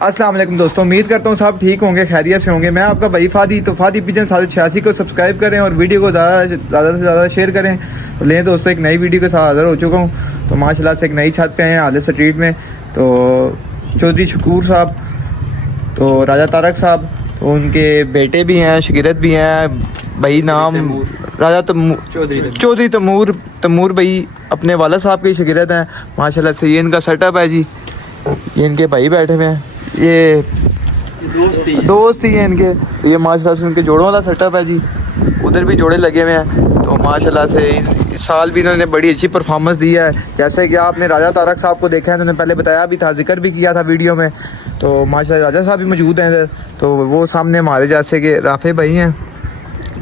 अस्सलाम वालेकुम दोस्तों, उम्मीद करता हूँ सब ठीक होंगे, खैरियत से होंगे। मैं आपका भाई फादी। तो फादी पिजन 786 को सब्सक्राइब करें और वीडियो को ज़्यादा से ज़्यादा शेयर करें। तो लें दोस्तों, एक नई वीडियो के साथ हाज़िर हो चुका हूँ। तो माशाल्लाह से एक नई छत पे हैं आले स्ट्रीट में। तो चौधरी शकूर साहब, तो राजा तारक साहब, तो उनके बेटे भी हैं, शकीरत भी हैं। भाई नाम राजा चौधरी तमूर भाई अपने वाला साहब के शकीरत हैं माशाल्लाह से। ये इनका सेटअप है जी। ये इनके भाई बैठे हुए हैं, ये दोस्त ही हैं इनके। ये माशाल्लाह से उनके जोड़ों वाला सेटअप है जी। उधर भी जोड़े लगे हुए हैं। तो माशाल्लाह से इस साल भी इन्होंने बड़ी अच्छी परफॉर्मेंस दी है। जैसे कि आपने राजा तारक साहब को देखा है, उन्होंने पहले बताया भी था, जिक्र भी किया था वीडियो में। तो माशाल्लाह राजा साहब भी मौजूद हैं इधर। तो वो सामने हमारे जैसे कि राफे भाई हैं,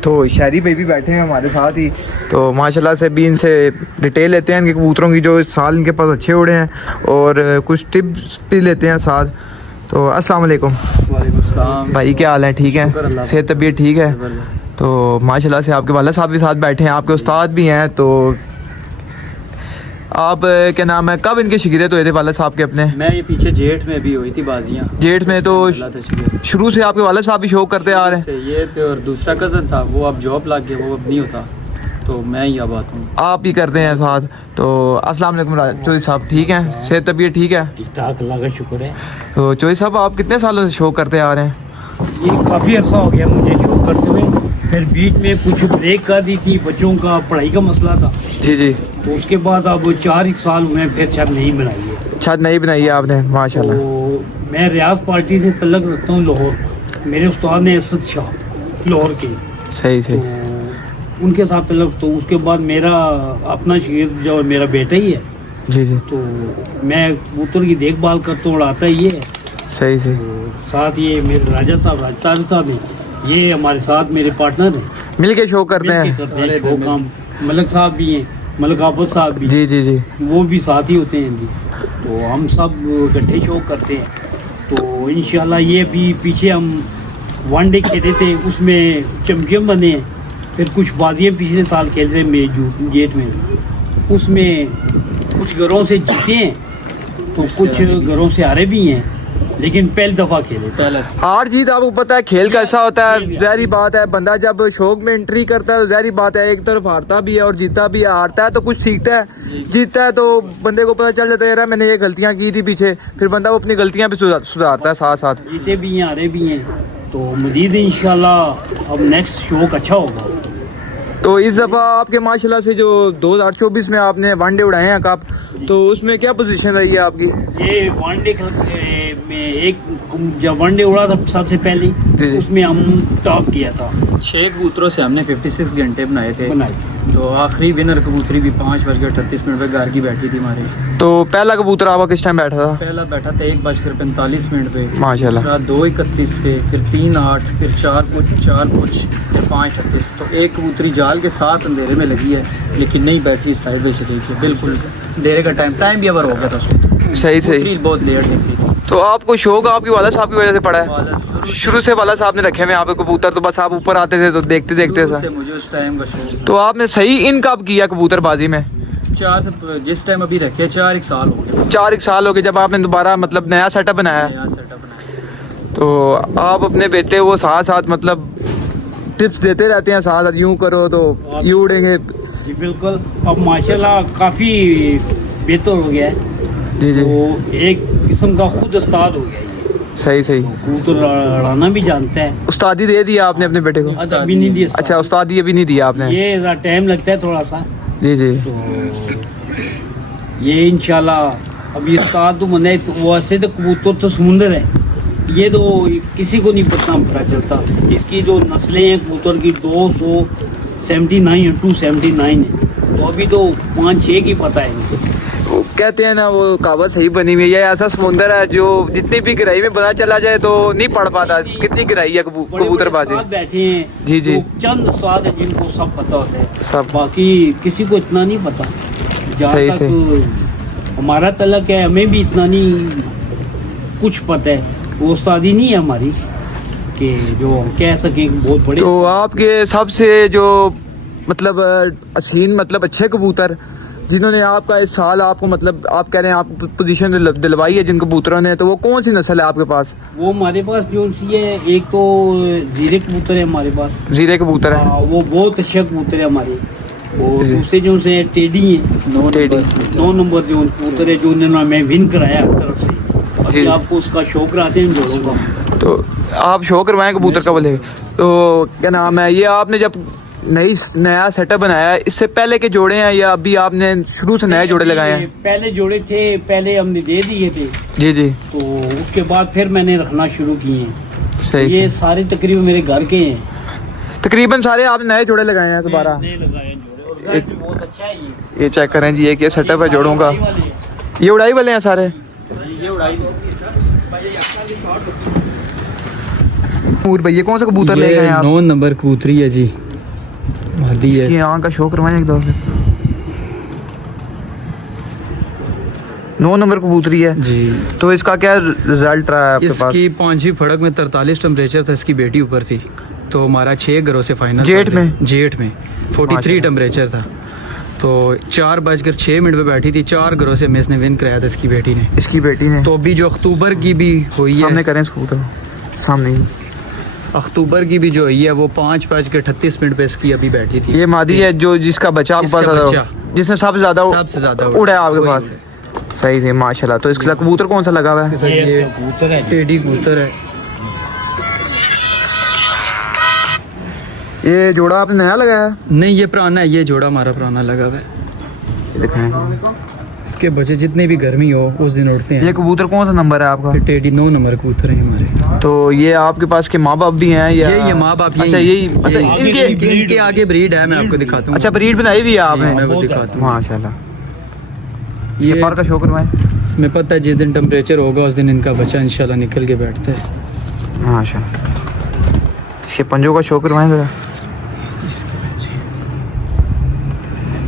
तो शहरी भाई भी बैठे हैं हमारे साथ ही। तो माशाल्लाह से भी इनसे डिटेल लेते हैं इनके कबूतरों की, जो इस साल इनके पास अच्छे उड़े हैं, और कुछ टिप्स भी लेते हैं साथ। तो अस्सलाम वालेकुम। वालेकुम सलाम भाई, क्या हाल है? ठीक है, सेहत तबीयत ठीक है? तो माशाल्लाह से आपके वाला साहब भी साथ बैठे हैं, आपके उस्ताद भी हैं। तो आप क्या नाम है, कब इनके शकीरत हुए थे वाला साहब के अपने? मैं ये पीछे जेठ में भी हुई थी बाजियाँ। जेठ में? तो शुरू से आपके वाला साहब भी शौक करते आ रहे हैं? ये तो और दूसरा कज़न था, वो अब जॉब लग गया, वो अब नहीं होता, तो मैं ही अब आता हूँ। आप ही करते हैं साथ। तो अस्सलाम वालेकुम चौधरी साहब, ठीक हैं? सेहत तबीयत ठीक है? ठीक ठाक, अल्लाह का शुक्र है। तो चौधरी साहब, आप कितने सालों से शौक करते आ रहे हैं? ये काफ़ी अर्सा हो गया मुझे शौक करते हुए। फिर बीच में कुछ ब्रेक कर दी थी, बच्चों का पढ़ाई का मसला था। जी जी। तो उसके बाद अब 4 साल हुए हैं, फिर छत नहीं बनाई है। छत नहीं बनाई है आपने? माशाल्लाह। तो मैं रियाज पार्टी से तल्लक रखता हूँ लाहौर। मेरे उस्ताद ने असद शाह लाहौर के, सही सही। तो उनके साथ तल्लक। तो उसके बाद मेरा अपना शागिर्द जो मेरा बेटा ही है। जी जी। तो मैं कबूतर की देखभाल करता हूँ, उड़ाता ही है। सही सही। तो साथ ये मेरे राजा साहब हैं, ये हमारे साथ मेरे पार्टनर हैं। मिल के शो करते हैं। शो काम मलक साहब भी हैं, मलक आफत साहब भी। जी जी जी। वो भी साथ ही होते हैं जी। तो हम सब इकट्ठे शो करते हैं। तो इंशाल्लाह ये भी पीछे हम वनडे खेले थे, उसमें चैम्पियन बने हैं। फिर कुछ बाजियाँ पिछले साल खेलते हैं जेठ में, उसमें कुछ घरों से जीते हैं, तो कुछ घरों से हारे भी हैं, लेकिन पहली दफ़ा खेले। हार जीत आपको पता है खेल कैसा होता है, ज़ाहिरी बात है। बंदा जब शौक में एंट्री करता है तो ज़ाहिरी बात है, एक तरफ हारता भी है और जीता भी है। हारता है तो कुछ सीखता है, जीतता है तो बंदे को पता चल जाता है यार मैंने ये गलतियाँ की थी पीछे। फिर बंदा वो अपनी गलतियाँ भी सुधारता है साथ साथ। जीते भी हैं, हारे भी हैं। तो मजीद इंशाल्लाह अब नेक्स्ट शौक अच्छा होगा। तो इस दफ़ा आपके माशाल्लाह से जो 2024 में आपने वनडे उड़ाए हैं कप, तो उसमें क्या पोजीशन रही है आपकी? ये वनडे में एक जब वनडे उड़ा था सबसे पहले, उसमें हम टॉप किया था। 6 कबूतरों से हमने 56 घंटे बनाए थे। तो आखिरी विनर कबूतरी भी 5:38 पे घर की बैठी थी हमारे। तो पहला कबूतर आपका किस टाइम बैठा था? पहला बैठा था 1:45 पे माशाल्लाह। दूसरा 2:31 पे, फिर 3:08, फिर 4:00, फिर 5:38। तो एक कबूतरी जाल के साथ अंधेरे में लगी है, लेकिन नहीं बैठी साइड में से। देखिए बिल्कुल अंधेरे का टाइम भी अबर हो गया था उसको। सही सही। बहुत लेट निकली। तो आपको शौक आपकी वाला साहब की वजह से पड़ा है? शुरू से वाला साहब ने रखे हुए यहाँ पे कबूतर, तो बस आप ऊपर आते थे तो देखते देखते से मुझे उस टाइम का शौक। तो आपने सही इन कब किया कबूतरबाजी में? 4 से जिस टाइम अभी रखे 4 साल हो गए। 4 साल हो गए जब आपने दोबारा मतलब नया सेटअप बनाया। तो आप अपने बेटे वो साथ साथ मतलब टिप्स देते रहते हैं साथ साथ, यूँ करो तो यूँ उड़ेंगे? जी बिल्कुल। अब माशाल्लाह काफ़ी बेहतर हो गया है जी जी। तो एक किस्म का खुद उस्ताद हो गया ये। सही सही। कबूतर उड़ाना भी जानता है। उस्तादी दे दिया आपने अपने बेटे को? अभी नहीं दिया। अच्छा, उस्तादी अभी नहीं दिया आपने? ये टाइम लगता है थोड़ा सा। जी जी। तो ये इंशाल्लाह अब ये उस्ताद तो बने। तो वैसे तो कबूतर तो समुंदर है, ये तो किसी को नहीं पता चलता। इसकी जो नस्लें हैं कबूतर की 279 है, 279 है। तो अभी तो 5-6 की पता है। वो कहते हैं ना, वो कहावत सही बनी हुई है, ये ऐसा समुंदर है जो जितनी भी गहराई में बना चला जाए तो नहीं पढ़ पाता कितनी गहराई है कबूतरबाजी। बैठे हैं जी जी। तो चंद उस्ताद हैं जिनको सब पता होता है, सब। बाकी किसी को इतना नहीं पता। जहाँ सही तक हमारा तलक है, हमें भी इतना नहीं कुछ पता है। वो उस्तादी नहीं है हमारी कि जो हम कह सकें बहुत बड़े। तो आपके सबसे जो मतलब हसीन मतलब अच्छे कबूतर जिन्होंने आपका इस साल आपको मतलब आप कह रहे हैं आप पोजीशन दिलवाई है जिन कबूतरों ने, तो वो कौन सी नस्ल है आपके पास? वो हमारे पास जो सी है, एक तो जीरे कबूतर है हमारे पास। जीरे कबूतर है, वो बहुत अच्छा कबूतर है हमारे। वो जी। दूसरे जो से टेडी है, 9 नंबर जो कबूतर है, जो उन्होंने मैं विन कराया हर तरफ से। जी। अभी आपको उसका शौक कराते हैं जोड़ों का। तो आप शो करवाएं कबूतर का बोले, तो क्या नाम है ये आपने जब नया सेटअप बनाया है, इससे पहले के जोड़े हैं या अभी आपने शुरू से नए जोड़े लगाए हैं? पहले जोड़े थे, पहले हमने दे दिए थे, जी जी, तो उसके बाद फिर मैंने रखना शुरू किए हैं। सही ये सही। सारे तकरीबन मेरे घर के हैं। तकरीबन सारे आपने नए जोड़े लगाए हैं दोबारा? नए लगाए हैं जोड़े, और घर भी बहुत अच्छा है ये चेक करें जी, ये सेटअप है जोड़ों का। ये उड़ाई वाले हैं सारे? ये उड़ाई नूर भाई, ये कौन सा कबूतर ले गए हैं आप? 9 नंबर कबूतरी है जी, मादी है। इसकी आँख का शो करवाएं एक दो। 9 नंबर कबूतरी है जी। तो इसका क्या रिजल्ट रहा है आपके पास? इसकी 5वीं फड़क में 43 टेम्परेचर था, इसकी बेटी ऊपर थी, तो हमारा 6 घरों से फाइनल। जेठ में? जेठ में 43 टेम्परेचर था, तो 4:06 पे बैठी थी। 4 घरों से मिस ने विन कराया था इसकी बेटी ने। इसकी बेटी ने? तो अभी जो अक्टूबर की भी हुई सामने है, करें इसको तो, सामने ही। अक्टूबर की भी जो हुई है वो 5:38 पे इसकी अभी बैठी थी। ये मादी है जो जिसका बच्चा आपके इसका पास बच्चा। जिसने सबसे ज्यादा उड़ा है आपके वही पास? उड़ा। सही है माशाल्लाह। तो इसका कबूतर कौन सा लगा हुआ है? इसके साथ ये कबूतर है। टेडी कबूतर है। ये जोड़ा आपने नया लगाया? नहीं, ये पुराना है, ये जोड़ा हमारा पुराना लगा हुआ है। ये दिखाएं। इसके बच्चे जितने भी गर्मी हो उस दिन उड़ते हैं। ये कबूतर कौन सा नंबर है आपका? फिर टेडी 9 नंबर कबूतर हैं हमारे। तो ये आपके पास के माँ बाप भी हैं या? ये माँ बाप। अच्छा, यही मतलब इनके आगे ब्रीड है, मैं आपको दिखाता हूँ। अच्छा, ब्रीड बनाई हुई है आपने? मैं वो दिखाता हूँ। माशाल्लाह। ये ये पर का शो करवाएं। मैं पता है जिस दिन टेम्परेचर होगा उस दिन इनका बच्चा इंशाल्लाह निकल के बैठता है। माशाल्लाह। इसके पंजों का शो करवाएं जरा।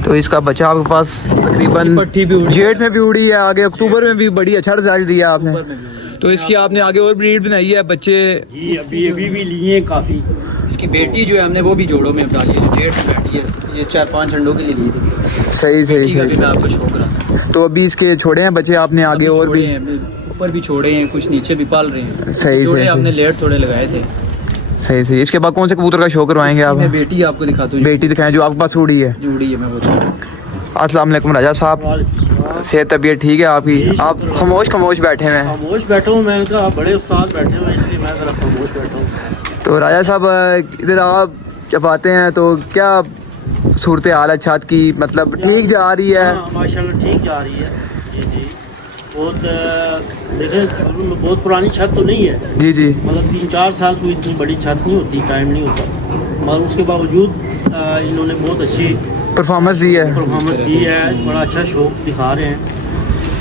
तो इसका बच्चा आपके पास तकरीबन पट्टी भी उड़ी, जेठ में भी उड़ी है, आगे अक्टूबर में भी बड़ी अच्छा रिजल्ट दिया आपने। तो इसकी आपने आगे और ब्रीड बनाई है बच्चे? जी, अभी भी लिए हैं काफी। इसकी बेटी जो है हमने वो भी जोड़ों में डाली है, जो जेठ में बैठी है। ये 4-5 अंडों के लिए ली थी। सही सही बेटी का भी सही। मैं आपको शौक रहा था। तो अभी इसके छोड़े हैं बच्चे आपने आगे अभी और छोड़े भी? हैं, ऊपर भी छोड़े हैं, कुछ नीचे भी पाल रहे हैं। सही जोड़े सही हमने सही। लेट थोड़े लगाए थे। सही सही। इसके बाद कौन से कबूतर का शो करवाएंगे आप? मैं बेटी आपको दिखाता हूँ। बेटी दिखाएं जो आपके पास उड़ी है। जो उड़ी है मैं वो। अस्सलाम वालेकुम राजा साहब, सेहत तबीयत ठीक है आपकी? आप खामोश बैठे हुए हैं। खामोश बैठा हूँ मैं, कहा बड़े उस्ताद बैठे हुए हैं इसलिए मैं जरा खामोश बैठा हूँ। तो राजा साहब इधर आप जब आते हैं तो क्या सूरत हाल है छत की, मतलब ठीक जा रही है? हाँ, माशाल्लाह ठीक जा रही है। जी जी, बहुत देखें शुरू में बहुत पुरानी छत तो नहीं है, जी जी। मतलब 3-4 साल कोई इतनी बड़ी छत नहीं होती, टाइम नहीं होता, मगर उसके बावजूद इन्होंने बहुत अच्छी परफॉर्मेंस दी है। परफॉर्मेंस दी है, बड़ा अच्छा शौक दिखा रहे हैं।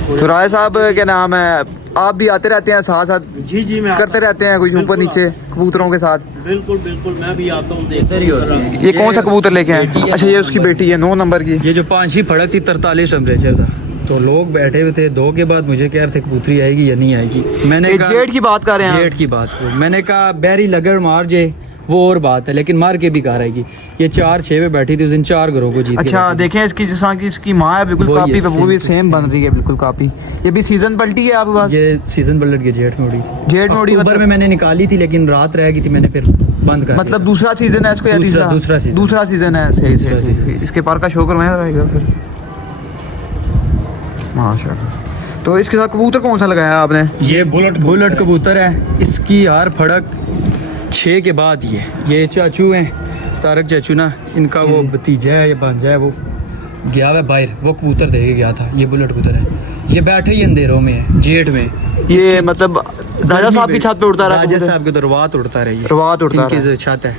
तो राजा साहब क्या नाम है, आप भी आते रहते हैं साथ साथ जी जी, मैं करते रहते हैं कुछ ऊपर बिल्कुल नीचे कबूतरों के साथ? बिल्कुल बिल्कुल, मैं भी आता हूँ, इधर ही होती है। ये कौन सा कबूतर लेके आए? बेटी है। अच्छा, ये उसकी बेटी है 9 नंबर की। ये जो 5वीं फड़क थी 43 टेम्परेचर था, तो लोग बैठे हुए थे 2 के बाद मुझे कह रहे थे कबूतरी आएगी या नहीं आएगी। मैंने ये कहा जेठ की बात कर रहे हैं जेठ की बात को मैंने कहा बैरी लगड़ मार जे वो और बात है, लेकिन मार के भी कार आएगी। ये 4-6 पे बैठी थी उस दिन, 4 घरों को जीत। अच्छा देखें इसकी जिस तरह की इसकी माँ है बिल्कुल वही है, कॉपी पे, वो भी same to सेम same। बन रही है बिल्कुल कॉपी। ये भी सीजन पलटी है आपके पास? ये सीजन पलट के जेठ में उड़ी थी। जेठ में उड़ी अक्टूबर मतलब? में मैंने निकाली थी लेकिन रात रह गई थी, मैंने फिर बंद कर मतलब दिया। दूसरा सीजन है इसको या तीसरा? दूसरा सीजन है। सही दूसरा सही सही। season। इसके पर का शो करवाएं रहेगा फिर। माशाल्लाह। तो इसके साथ कबूतर कौन सा लगाया आपने? ये बुलेट कबूतर है। इसकी हर फड़क 6 के बाद ये चाचू हैं, तारक चाचू ना, इनका वो भतीजा है या भांजा है, वो गया हुआ है बाहर, वो कबूतर दे के गया था। ये बुलेट कबूतर है, ये बैठे ही अंधेरों में है जेठ में। ये मतलब राजा साहब की छत पे उड़ता रहा राजा कबूतर? साहब के तो रवात उड़ता रही है, रवात उड़ता इनकी छत है।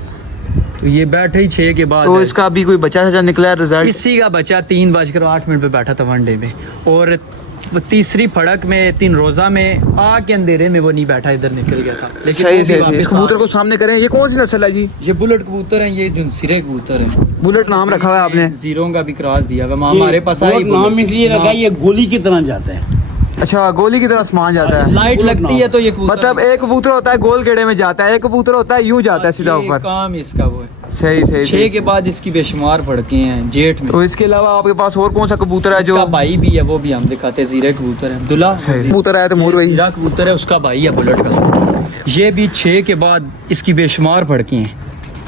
तो ये बैठे ही 6 के बाद तो है। इसका अभी कोई बच्चा सच्चा निकला है रिजल्ट? इसी का बच्चा 3:08 पे बैठा था वनडे में, और तीसरी फड़क में 3 रोजा में आके अंधेरे में वो नहीं बैठा, इधर निकल गया था। लेकिन सही वो भी सही। वापस इस कबूतर को सामने करें। ये कौन सी नस्ल है जी? ये बुलेट कबूतर है, ये जो सिरे कबूतर है। बुलेट नाम रखा हुआ है आपने? जीरो का भी क्रॉस दिया हुआ है। हमारे पास आई नाम इसलिए लगा, ये गोली की तरह जाता है। अच्छा, गोली की तरह आसमान जाता है? लाइट लगती है तो ये कबूतर मतलब एक कबूतर होता है गोल गेड़े में जाता है, एक कबूतर होता है यूं जाता है सीधा ये ऊपर। काम इसका वो है। सही सही 6 के बाद इसकी बेशुमार फड़के हैं जेठ में। तो इसके अलावा आपके पास और कौन सा कबूतर है जो जो भाई भी है वो भी हम दिखाते हैं, जीरा कबूतर है अब्दुल्ला। कबूतर आया तो मोर भाई, जीरा कबूतर है, उसका भाई है बुलेट का। ये भी 6 के बाद इसकी बेशुमार फड़के हैं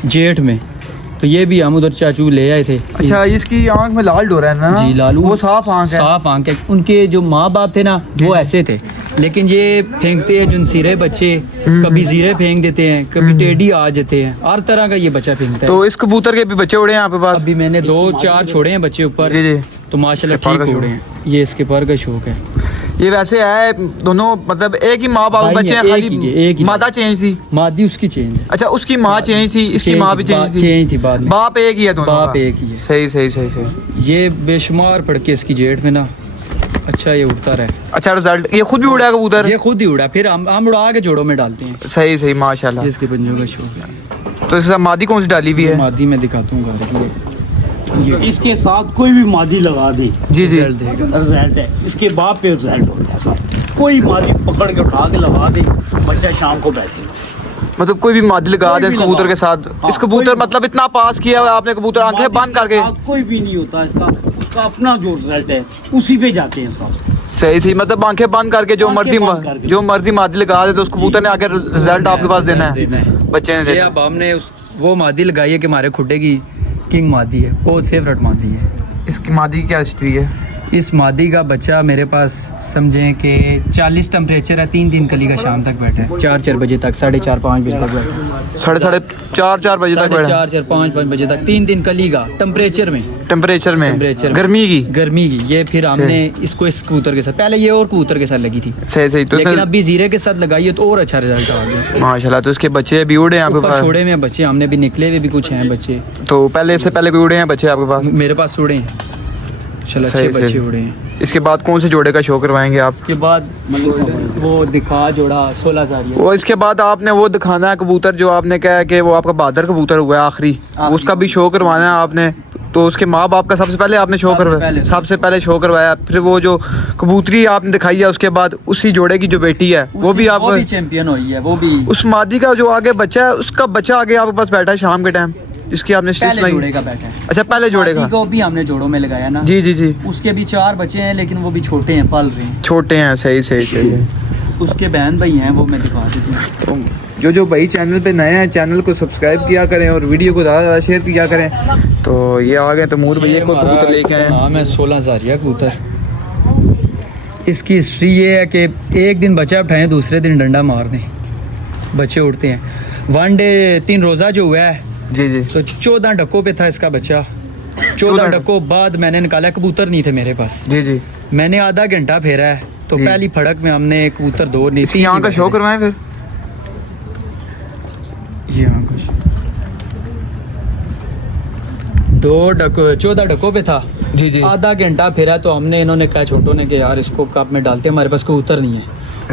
जेठ में। तो ये भी हम उधर चाचू ले आए थे। अच्छा इसकी आंख में लाल डोरा है ना? जी लालू, वो साफ आंख है। साफ आंख है। उनके जो माँ बाप थे ना वो ऐसे थे, लेकिन ये फेंकते हैं जुनसीरे बच्चे, कभी जीरे फेंक देते हैं, कभी टेडी आ जाते हैं, हर तरह का ये बच्चा फेंकता है। तो इस कबूतर के भी बच्चे उड़े हैं आपके पास? अभी मैंने 2-4 छोड़े हैं बच्चे ऊपर। जी जी। तो माशाल्लाह ठीक उड़े हैं। ये इसके पर का शौक है। ये वैसे है दोनों मतलब एक ही माँ बाप भाई बच्चे हैं, हैं, खाली एक ही माता चेंज थी? मादी उसकी चेंज है। अच्छा उसकी माँ चेंज थी, इसकी माँ भी चेंज थी बाद में। बाप एक ही है दोनों बाप का? एक ही है। सही सही सही सही। ये बेशुमार फड़के इसकी जेठ में ना, अच्छा ये उड़ता रहे। अच्छा रिजल्ट, ये खुद भी उड़ा कबूतर? ये खुद ही उड़ा, फिर हम उड़ा के जोड़ों में डालते हैं। सही सही माशाल्लाह। इसके पंजों का शौक है। तो इसके साथ मादी कौन सी डाली हुई है? मादी में दिखाता हूँ घर की। ये इसके साथ कोई भी मादी लगा दी जी जी। रिजल्ट देगा। रिजल्ट है, इसके बाप पे रिजल्ट होता है साथ। कोई मादी पकड़ के उठा के लगा दे, बच्चा शाम को बैठे। मतलब कोई भी मादी लगा दे इस कोई भी कबूतर लगा। के साथ? हाँ, इस कबूतर कोई भी। मतलब इतना पास किया हुआ है आपने कबूतर आंखें मादी बंद के करके? साथ कोई भी नहीं होता इसका, उसका अपना जो रिजल्ट है उसी पे जाते हैं सब। सही थी, मतलब आंखें बंद करके जो आंखें मर्जी बंद करके। जो मर्जी मादी लगा दे तो उस कबूतर ने आके रिजल्ट आपके पास देना है, बच्चे ने ये देना अब हमने वो मादी लगाई है कि हमारे खुड्डे की किंग मादी है, बहुत फेवरेट मादी है। है। इसकी मादी की क्या हिस्ट्री है? इस मादी का बच्चा मेरे पास समझें कि 40 टेम्परेचर है, 3 कली का शाम तक बैठा है, 4 बजे तक, 4:30-5 बजे तक बैठा है, 4:30 बजे तक बैठा? 4-5 बजे तक, 3 कली का टेम्परेचर में। टेम्परेचर में? टेम्परेचर गर्मी की? गर्मी की। ये फिर हमने इसको इस कबूतर के साथ, पहले ये और कबूतर के साथ लगी थी, सही सही। तो लेकिन इसने- अभी जीरे के साथ लगाई है तो और अच्छा रिजल्ट आ गया। माशाल्लाह। तो इसके बच्चे भी उड़े हैं आपके ऊपर पास? छोड़े में बच्चे हमने भी निकले हुए भी कुछ हैं बच्चे। तो पहले इससे पहले कोई उड़े हैं बच्चे आपके पास? मेरे पास उड़े हैं, चलो अच्छे सही, बच्चे सही। उड़े हैं। इसके बाद कौन से जोड़े का शो करवाएंगे आप? इसके बाद वो दिखा जोड़ा 16,000 ये। वो इसके बाद आपने वो दिखाना है कबूतर जो आपने कहा है कि वो आपका बहादुर कबूतर हुआ है आखिरी, उसका भी शो करवाना है आपने। तो उसके माँ बाप का सबसे पहले आपने शो सबसे करवाया? पहले। सबसे पहले शो करवाया, फिर वो जो कबूतरी आपने दिखाई है उसके बाद उसी जोड़े की जो बेटी है वो भी आप, चैंपियन हुई है, वो भी उस मादी का जो आगे बच्चा है उसका बच्चा आगे आपके पास बैठा है शाम के टाइम, जिसकी आपने स्टिच पहले लाई? जोड़े का बैठा है। अच्छा पहले जोड़े का। मादी को भी हमने जोड़ों में लगाया ना। जी जी जी। उसके भी 4 बच्चे हैं, लेकिन वो भी छोटे हैं, पल रहे हैं। छोटे हैं, सही सही सही। उसके बहन भाई हैं, वो मैं दिखा देती हूँ। तो जो भाई चैनल पे नए हैं चैनल को सब्सक्राइब किया करें और वीडियो को ज़्यादा शेयर किया करें। तो ये आ गए तैमूर भैया को कबूतर लेके आए हैं। नाम है 16,000 कबूतर। इसकी हिस्ट्री ये है कि एक दिन बच्चा उठाएं, दूसरे दिन डंडा मार दें, बच्चे उड़ते हैं। 1 डे 3 रोज़ा जो हुआ है जी जी। तो 14 डक्कों पे था इसका बच्चा। 14 डक्कों बाद मैंने निकाला, कबूतर नहीं थे मेरे पास। जी जी। मैंने आधा घंटा फेरा है तो जी। पहली फड़क में हमने कबूतर 2 नहीं इसकी यहाँ का शो करवाएं फिर। ये 14 डकों पे था। जी जी। आधा घंटा फिरा तो हमने, इन्होंने कहा छोटों ने कि यार इसको कप में डालते हैं, हमारे पास कबूतर नहीं है।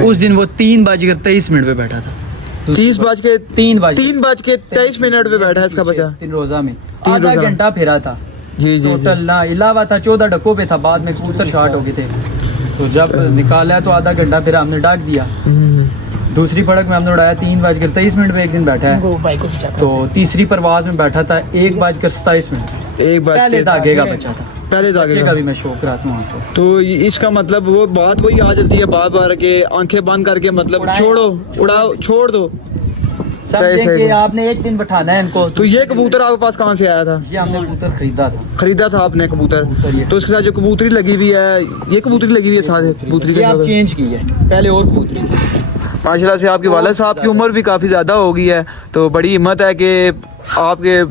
उस दिन वो 3:23 पे बैठा था। 3:23 पे बैठा है इसका बच्चा 3 रोजा में। तीन आधा रोज़ा। घंटा फिरा था जी जी टोटल ना, इलावा था 14 डकों पे था, बाद में कबूतर शार्ट हो गए थे। तो जब निकाला तो आधा घंटा फिर हमने डाक दिया। दूसरी फड़क में हमने उड़ाया 3:23 पे, एक दिन बैठा है। तो तीसरी परवाज में बैठा था 1:27 एक बार पहले धागे का बच्चा था। पहले बच्चे का भी मैं शो कराता हूँ आपको। तो इसका मतलब वो बात वही आ जाती है बार बार के आंखें बंद करके मतलब उड़ाएं। छोड़ो उड़ाओ छोड़ दो। समझें सही। कि आपने एक दिन बैठाना है इनको। तो ये कबूतर आपके पास कहाँ से आया था? ये हमने कबूतर खरीदा था। खरीदा था आपने कबूतर? कबूतर ये। तो इसके साथ जो कबूतरी लगी हुई है, ये कबूतरी लगी हुई है साथ कबूतरी ये आप के? चेंज की है, पहले और कबूतरी थी। माशाल्लाह से आपके वालिद साहब की उम्र भी काफ़ी ज़्यादा हो गई है, तो बड़ी हिम्मत है कि आपके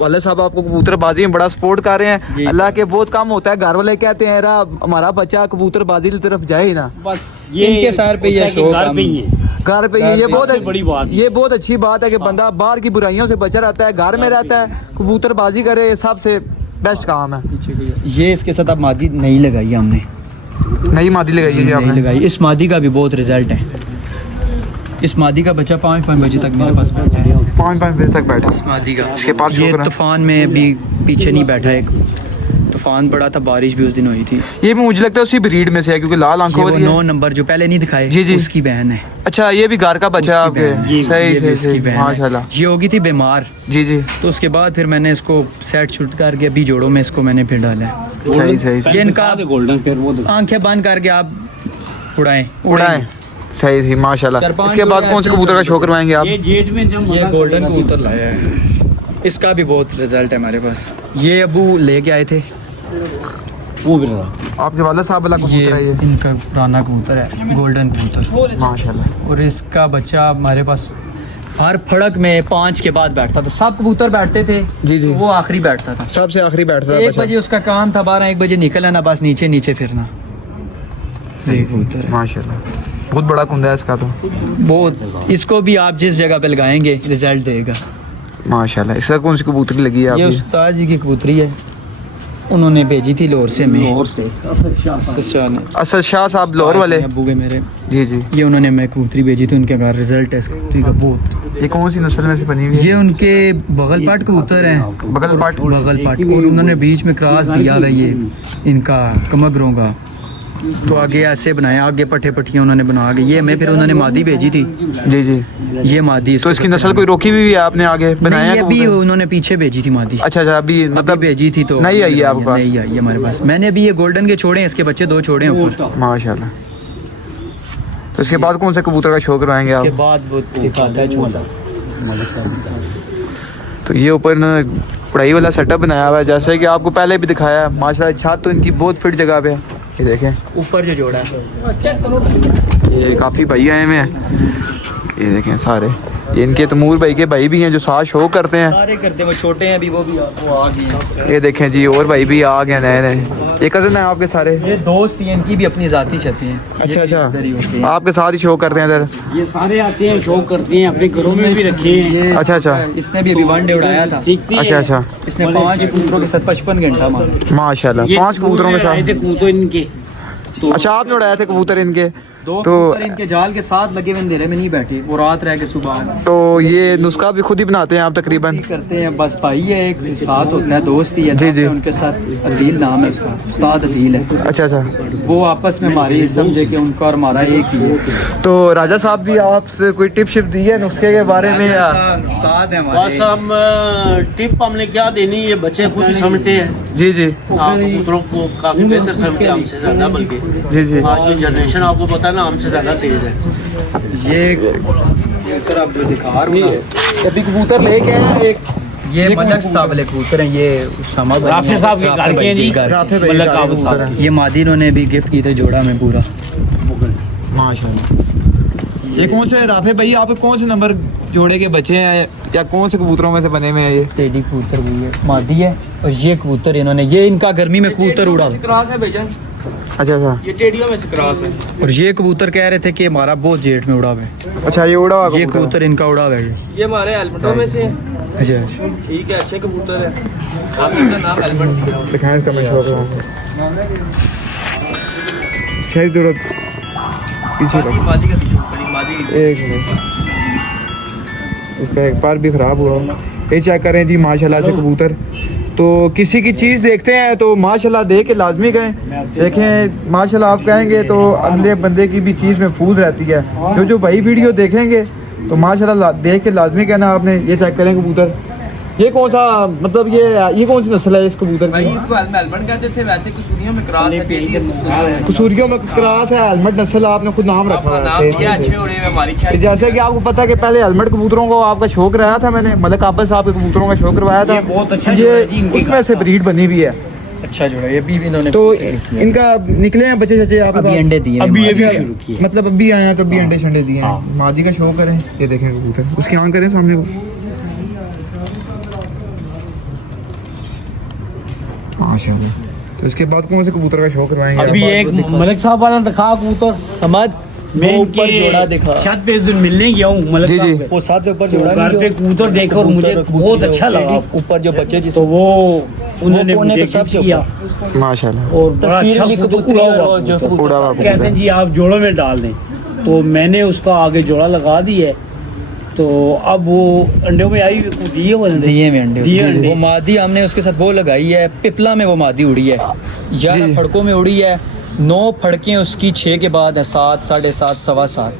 वालिद साहब आपको कबूतरबाजी में बड़ा सपोर्ट कर रहे हैं। अल्लाह के बहुत कम होता है, घर वाले कहते हैं यार हमारा बच्चा कबूतरबाजी की तरफ जाए ही ना। बस इनके सर पे ये शौक घर पे ही है। घर पे ये बहुत सबसे बड़ी बात ये बहुत अच्छी बात है कि बंदा बाहर की बुराइयों से बचा रहता है, घर में रहता है, कबूतरबाजी करे, सबसे बेस्ट काम है। ये इसके साथ अब मादी नहीं लगाई हमने, नई मादी लगाई है नहीं आपने? लगाई। इस मादी का भी बहुत रिजल्ट है। इस मादी का बच्चा 5 बजे तक मेरे पास बैठा है। 5 बजे तक बैठा इस मादी का इसके पास ये शो करा। तूफान में भी पीछे नहीं बैठा एक, तूफान पड़ा था, बारिश भी उस दिन हुई थी। ये भी मुझे लगता है उसी ब्रीड में से है क्योंकि लाल आंखों ये वो वाली है। 9 नंबर जो पहले नहीं दिखाए, जी, जी। उसकी बहन है। अच्छा, ये भी घर का बच्चा है उसकी बहन। आपके? ये सही भी सही उसकी सही, बहन है। माशाल्लाह। ये हो गई थी बीमार, जी जी, तो उसके बाद फिर मैंने इसको सेट शूट करके अभी जोड़ों में इसको मैंने फिर डाला है। सही सही सही। ये इनका गोल्डन फिर वो आंखें बंद करके आप उड़ाएं उड़ाएं, सही सही माशाल्लाह। 4-5 इसके बाद कौन से कबूतर का शो करवाएंगे आप? ये जेट में जब ये गोल्डन कबूतर लाया है, इसका भी बहुत रिजल्ट है हमारे पास। ये अबू लेके आए थे, वो भी रहा। आपके वाला साहब वाला ये कबूतर है ये? इनका पुराना कबूतर है, गोल्डन कबूतर। माशाल्लाह। और इसका बच्चा हमारे पास हर फड़क में 5 के बाद बैठता था। सब कबूतर बैठते थे, जी, जी। तो वो आखिरी बैठता था। सबसे आखिरी बैठता था 1 बच्चा। बजे उसका काम था, 12-1 बजे निकलना, बस नीचे नीचे फिरना। सही कबूतर है। माशाल्लाह, बहुत बड़ा कुंदा है इसका तो। बहुत, इसको भी आप जिस जगह पे लगाएंगे रिजल्ट देगा। माशाल्लाह। इसका कौन सी कबूतरी लगी है ये आपकी? उस्ताद जी की कबूतरी है, उन्होंने भेजी थी लाहौर से में। और से सच्चा ने, असद शाह साहब लाहौर वाले? अबू के मेरे, जी जी। ये उन्होंने मैं कबूतरी भेजी थी, उनके बाद रिजल्ट है इस कबूतरी का बहुत। ये कौन सी नस्ल में से बनी हुई है? ये उनके बगल पाट कबूतर हैं, बगल पाट? बगल पाट। और उन्होंने बीच में क्रॉस दिया हुआ है ये इनका कमगरों का, तो आगे ऐसे बनाया, आगे पट्टे पट्टियाँ उन्होंने बना के ये मैं फिर उन्होंने मादी भेजी थी। जी जी। ये मादी, तो इसकी नस्ल कोई रोकी भी है आपने आगे बनाया? नहीं, अभी कबूतर? उन्होंने पीछे भेजी थी मादी। अच्छा अच्छा, अभी मतलब मतलब भेजी थी तो नहीं आई है आपके पास? नहीं आई है हमारे पास। मैंने अभी ये गोल्डन के छोड़े हैं, इसके बच्चे 2 छोड़े हैं ऊपर। माशाल्लाह। तो इसके बाद कौन से कबूतर का शो करवाएंगे इसके आप? बाद वो दिखाता है छोटा। तो ये ऊपर इन्होंने पढ़ाई वाला सेटअप बनाया हुआ है, जैसे कि आपको पहले भी दिखाया है। माशाल्लाह, छत तो इनकी बहुत फिट जगह पे है। ये देखें, ऊपर जो जोड़ा है, ये काफ़ी भाई आए हुए हैं। ये देखें सारे, ये इनके तमूर भाई के भाई भी हैं जो साथ शो करते हैं। सारे करते हैं, वो छोटे हैं अभी, वो भी वो आ गए। ये देखें जी, और भाई भी आ गए नए नए। ये कज़न है आपके सारे? ये दोस्त ही हैं, इनकी भी अपनी जाती छतें हैं। अच्छा ये भी इधर ही होते अच्छा, हैं। आपके साथ ही शो करते हैं इधर? ये सारे आते हैं, शो करते हैं, अपने घरों में भी रखे हैं। ये अच्छा अच्छा, इसने भी अभी 1 डे उड़ाया था। सीखती है। अच्छा अच्छा, इसने 5 कबूतरों के साथ 55 घंटा मारा। माशाल्लाह। ये 5 कबूतरों के आए थे साथ? कबूतर इनके। तो अच्छा, आपने उड़ाए थे कबूतर इनके? 2 तो कबूतर इनके जाल के साथ लगे हुए अंधेरे में नहीं बैठे, वो रात रह के सुबह आए। तो ये नुस्खा भी खुद ही बनाते हैं आप तकरीबन? नहीं करते हैं, बस भाई है, एक साथ होता है, दोस्त ही है। जी, जी। उनके साथ अदील नाम है उसका, उस्ताद अदील है। अच्छा अच्छा। वो आपस में हमारी समझे कि उनका और हमारा एक ही है। तो राजा साहब भी आपसे कोई टिप शिप दी है नुस्खे के बारे में या? उस्ताद है बस हमारे। हम टिप हमने क्या देनी, ये बच्चे खुद ही समझते हैं। जी जी आप कबूतरों को काफी बेहतर समझते हैं हमसे ज्यादा, बल्कि जी जी। आज की जनरेशन आपको पता है ना, हमसे ज्यादा तेज है। ये कबूतर आप जो दिखा रहे हैं, अभी कबूतर लेके आए एक, ये मलक साहब वाले कबूतर हैं। ये उसामा भाई राफे साहब के घर के हैं जी। राफे भाई मलक का आबद कबूतर साहब। है। ये मादी इन्होंने भी गिफ्ट की थे जोड़ा में पूरा। माशाल्लाह। ये कौन से राफे भाई, आप कौन से नंबर जोड़े के बच्चे हैं या कौन से कबूतरों में से बने हुए हैं ये? टेडी कबूतर भी है, मादी है। और ये कबूतर इन्होंने, ये इनका गर्मी में कबूतर उड़ा। क्रॉस है भैया, अच्छा अच्छा ये टेडियो में से क्रॉस है। और ये कबूतर कह रहे थे कि हमारा बहुत जेठ में उड़ा हुआ है। अच्छा, ये उड़ा हुआ ये कबूतर कबूतर इनका उड़ा हुआ है। ये हमारे हेलमेटों में से। अच्छा अच्छा। ठीक है, अच्छे कबूतर है। आप इनका नाम हेलमेट है। दिखाएं इसका, मैं शो कराऊंगा। शायद जरूरत पीछे रख। मादी का मादी। एक मिनट, इसका एक बार भी खराब हुआ। ये चेक करें जी, माशाल्लाह से कबूतर। तो किसी की चीज़ देखते हैं तो माशाल्लाह देख के लाजमी कहें। देखें माशाल्लाह आप कहेंगे तो अगले बंदे की भी चीज़ महफूज रहती है। जो भाई वीडियो देखेंगे तो माशाल्लाह देख के लाजमी कहना आपने। ये चेक करें कबूतर, ये कौन सा, मतलब ये कौन सी नस्ल है इस कबूतर भाई की? इसको हेलमेट कहते थे, वैसे कुसूरियों में क्रॉस है। टेडियो कसूरियों में क्रॉस है, हेलमेट नस्ल आपने खुद नाम रखा हुआ नाम है। दिया, अच्छे उड़े हुए हमारी कि जैसे कि आपको पता है कि पहले हेलमेट कबूतरों को आपका शौक रहा था, मैंने मलक आबद साहब के कबूतरों का शौक करवाया था। ये बहुत अच्छा ये जोड़ा है जी इनके उसमें से ब्रीड बनी हुई है। अच्छा जोड़ा, ये भी इन्होंने तो इनका निकले हैं बच्चे शच्चे आपके अभी पास? अंडे दिए हैं अभी ये मादी। भी शुरू किए। मतलब अभी आए हैं तो अभी अंडे शंडे दिए हैं। हाँ। मादी का शौक करें, ये देखें कबूतर, उसकी आंख करें सामने को। माशाल्लाह। तो इसके बाद कौन से कबूतर का शौक करवाएंगे? अभी एक मलक साहब वाला दिखा कबूतर समझ मैं वो ऊपर इनके जोड़ा दिखा। छत पे इस दिन मिलने गया हूँ मलक जी, साहब जी। के। वो साथ से ऊपर तो जोड़ा घर पे कबूतर देखा और मुझे बहुत अच्छा लगा। ऊपर जो बच्चे तो वो उन्होंने कोने पे मुझे सबसे किया माशाल्लाह। और बड़ा तस्वीर अच्छा ली कबूतर कबूतरी उड़ा और हुआ जो कबूतर। उड़ा हुआ कहते हैं कबूतर। जी आप जोड़ों में डाल दें, तो मैंने उसका आगे जोड़ा लगा दी है। तो अब वो अंडों में आई दिए वो अंडे दिए में अंडे दिए अंडे। वो मादी हमने उसके साथ वो लगाई है, पिपला में वो मादी उड़ी है, 11 फड़कों में उड़ी है, 9 फड़कें उसकी 6 के बाद है, 7, 7.5, 7.25।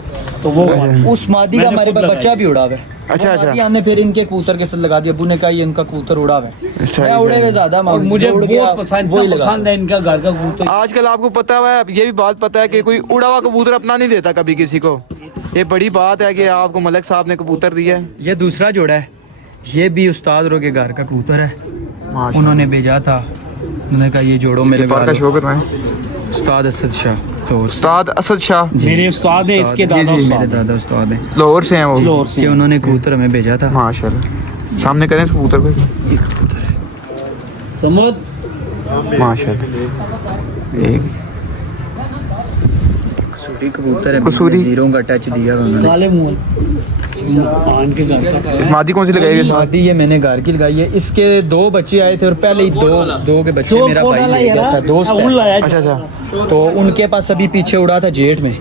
तो वो उस मादी का मैंने हमारे खुद पास बच्चा लगाई। भी उड़ा हुआ है। अच्छा, वो अच्छा। मादी हमने फिर इनके कबूतर के साथ लगा दिया। अब्बू ने कहा ये इनका कबूतर उड़ा हुआ है। अच्छा, मैं उड़े हुए ज्यादा और मुझे उड़ गया, बहुत पसंद वही लगा पसंद है इनका घर का कबूतर। आजकल आपको पता है, ये भी बात पता है कि कोई उड़ा हुआ कबूतर अपना नहीं देता कभी किसी को। ये बड़ी बात है कि आपको मलिक साहब ने कबूतर दिया है। ये दूसरा जोड़ा है, ये भी उस्ताद रो के घर का कबूतर है, माशाल्लाह। उन्होंने भेजा था। उन्होंने कहा ये जोड़ो मेरे पार का शौक है उस्ताद असद शाह तो उस्ताद असद शाह मेरे उस्ताद हैं, इसके जी, दादा जी, उस्ताद मेरे दादा उस्ताद हैं। लाहौर से हैं वो। लाहौर से। कि उन्होंने कबूतर हमें भेजा था। माशाल्लाह। सामने करें इस कबूतर को। ये कबूतर है, समझ माशाल्लाह। एक कसूरी कबूतर है, कसूरी। जीरो का टच दिया हुआ उन्होंने। काले मुंह आन के घर का इस मादी कौन सी लगाई है साथ? शादी ये मैंने घर की लगाई है। इसके 2 बच्चे आए थे और पहले ही दो के बच्चे मेरा भाई ले गया था, दोस्त है। अच्छा, अच्छा। तो उनके पास अभी पीछे उड़ा था जेठ में।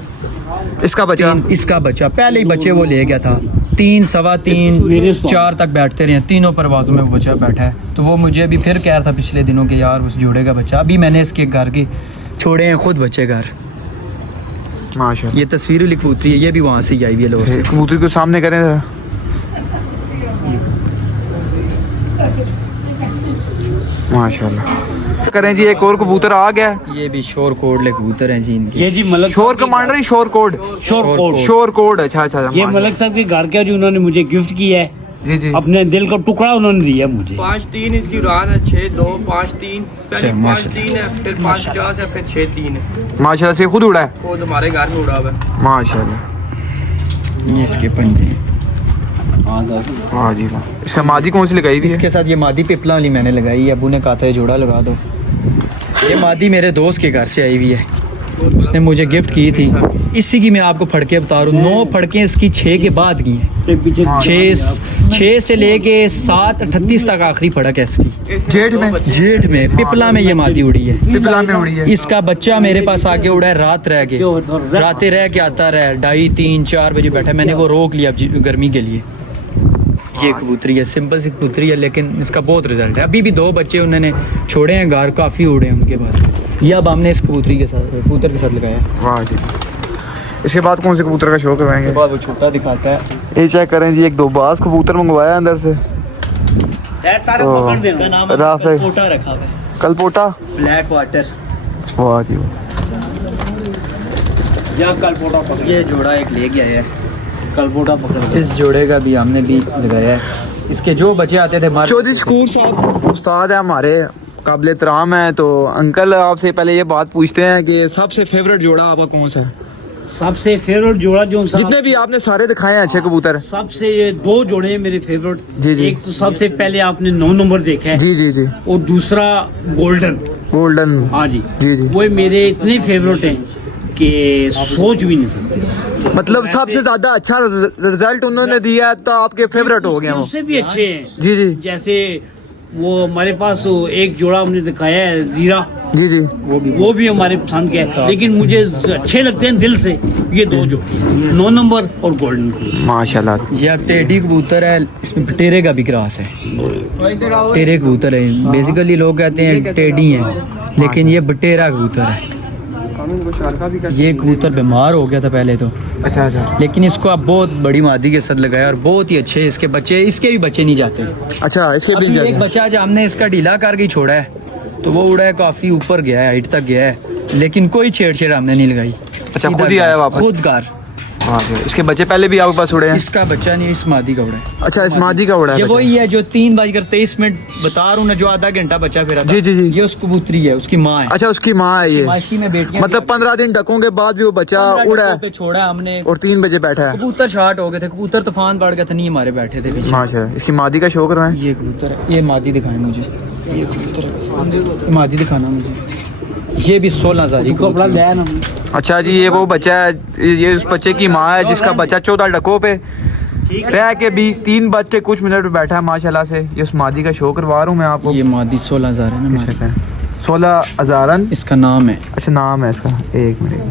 इसका बच्चा? इसका बच्चा पहले ही बच्चे वो ले गया था। 3, 3.25, 4 तक बैठते रहे, तीनों परवाज़ों में वो बच्चा बैठा है। तो वो मुझे भी फिर कह रहा था पिछले दिनों के यार उस जोड़े का बच्चा। अभी मैंने इसके घर के छोड़े हैं खुद बच्चे घर। माशाल्लाह। ये तस्वीर वाली कबूतरी है, ये भी वहाँ से ही आई हुई है लाहौर से। कबूतर को सामने करें जरा। माशाल्लाह। करें जी, एक और कबूतर आ गया है। ये भी शोर कोडले कबूतर हैं जी इनके। ये जी मलक शोर कमांडर ही शोर कोड। शोर कोड। शोर कोड। अच्छा, अच्छा। ये मलक साहब के घर का जो उन्होंने मुझे गिफ्ट किया है, जी, जी। अपने दिल का टुकड़ा उन्होंने दिया मुझे। 5-3 इसकी उड़ान है, 6-2, 5-3, पहले अच्छा, 5-3 है, फिर 5-50 है, फिर 6-3 है। माशाल्लाह से खुद उड़ा है। खुद हमारे घर में उड़ा हुआ है। माशाल्लाह। ये इसके पंजे हैं। वाह जी वाह। इसका मादी कौन सी लगाई हुई है? इसके साथ ये मादी पिपला वाली मैंने लगाई है। अबू ने कहा था ये जोड़ा लगा दो। ये मादी मेरे दोस्त के घर से आई हुई है, उसने मुझे गिफ्ट की थी। इसी की मैं आपको फड़के बता रहा हूँ। 9 फड़कें इसकी 6 के बाद की हैं। 6 से लेके 7:38 तक आखिरी फड़क है इसकी। जेठ में? जेठ में पिपला में ये मादी उड़ी है। पिपला में उड़ी है। इसका बच्चा मेरे पास आके उड़ा है, रात रह के, रातें रह के आता रहा, 2:30, 3, 4 बजे बैठा। मैंने वो रोक लिया गर्मी के लिए। ये कबूतरी है, सिंपल सी कबूतरी है, लेकिन इसका बहुत रिजल्ट है। अभी भी 2 बच्चे उन्होंने छोड़े हैं घर, काफ़ी उड़े हैं उनके पास। ये अब हमने इस कबूतरी के साथ कबूतर के साथ लगाया। वाह जी। इसके बाद कौन से कबूतर का शौक करवाएंगे? बाद वो छोटा दिखाता है। ये चेक करें जी, एक 2 बाज कबूतर मंगवाया अंदर से। इसका नाम राफे। पोटा रखा हुआ है, कलपोटा। Black water. वाह जी वाह। या कलपोटा पकड़, ये जोड़ा एक ले गया है। कलपोटा पकड़। इस जोड़े का भी हमने भी लगाया है। इसके जो बच्चे आते थे हमारे चौधरी शकूर साहब उस्ताद है हमारे, काबिल एहतराम है। तो अंकल आपसे पहले ये बात पूछते हैं कि सबसे फेवरेट जोड़ा आपका कौन सा है? सबसे फेवरेट जोड़ा जो जितने भी आपने सारे दिखाए हैं अच्छे कबूतर। सबसे ये 2 जोड़े हैं मेरे फेवरेट। जी, जी। एक तो सबसे पहले आपने 9 नंबर देखा है, जी, जी, जी। और दूसरा गोल्डन। गोल्डन। हाँ जी, जी, जी। वो मेरे इतने फेवरेट हैं कि सोच भी नहीं सकते। मतलब सबसे ज्यादा अच्छा रिजल्ट उन्होंने दिया तो आपके फेवरेट हो गए वो। उससे भी अच्छे हैं। जी, जी। जैसे वो हमारे पास वो एक जोड़ा हमने दिखाया है जीरा, जी, जी। वो भी हमारे पसंद के है, लेकिन मुझे अच्छे लगते हैं दिल से ये 2 जोड़े, 9 नंबर और गोल्डन। माशाल्लाह। ये अब टेडी कबूतर है, इसमें टेरे का भी क्रॉस है। टेरे कबूतर है, बेसिकली लोग कहते हैं टेडी हैं, लेकिन ये बटेरा कबूतर है। ये कबूतर बीमार हो गया था पहले तो, अच्छा, अच्छा। लेकिन इसको अब बहुत बड़ी मादी के साथ लगाया और बहुत ही अच्छे इसके बच्चे, इसके भी बच्चे नहीं जाते। अच्छा, इसके भी अभी जाते एक हैं। बच्चा जो हमने इसका ढीला करके ही छोड़ा है, तो वो उड़ा है, काफी ऊपर गया है, हाइट तक गया है, लेकिन कोई छेड़छेड़ हमने नहीं लगाई। अच्छा, सीधा खुद ही घर, आया वापस? खुद घर। हाँ जी। इसके बच्चे पहले भी आपके पास उड़े हैं? इसका बच्चा नहीं, इस मादी का उड़ा है। अच्छा, इस मादी का उड़ा है ये बच्चा। वही है जो 3:23 बता रहा हूँ ना, जो आधा घंटा बच्चा फिरा था। जी, जी, जी। ये उस कबूतरी है, उसकी माँ है। अच्छा, उसकी माँ है ये। माँ इसकी मैं बेटियां मतलब 15 दिन ढकों के बाद भी वो बच्चा उड़ा है पे छोड़ा है हमने। और 3 बजे बैठा है। कबूतर शार्ट हो गए थे, कबूतर तूफान पड़ गया था, नहीं हमारे बैठे थे पीछे। माशाल्लाह। इसकी मादी का शौक करवाएं। ये कबूतर है, ये मादी दिखाएं मुझे। ये कबूतर है, मादी दिखाना मुझे। ये भी 16,000 की कपड़ा कबूतरी गया ना। अच्छा जी, ये वो बच्चा है, ये उस बच्चे की माँ है जिसका बच्चा 14 डकों पे रह के भी 3 बज के कुछ मिनट में बैठा है माशाल्लाह से। ये उस मादी का शो करवा रहा हूँ मैं आपको। ये मादी 16,000 है ना हमारे। 16,000। इसका नाम है। अच्छा, नाम है इसका। एक मिनट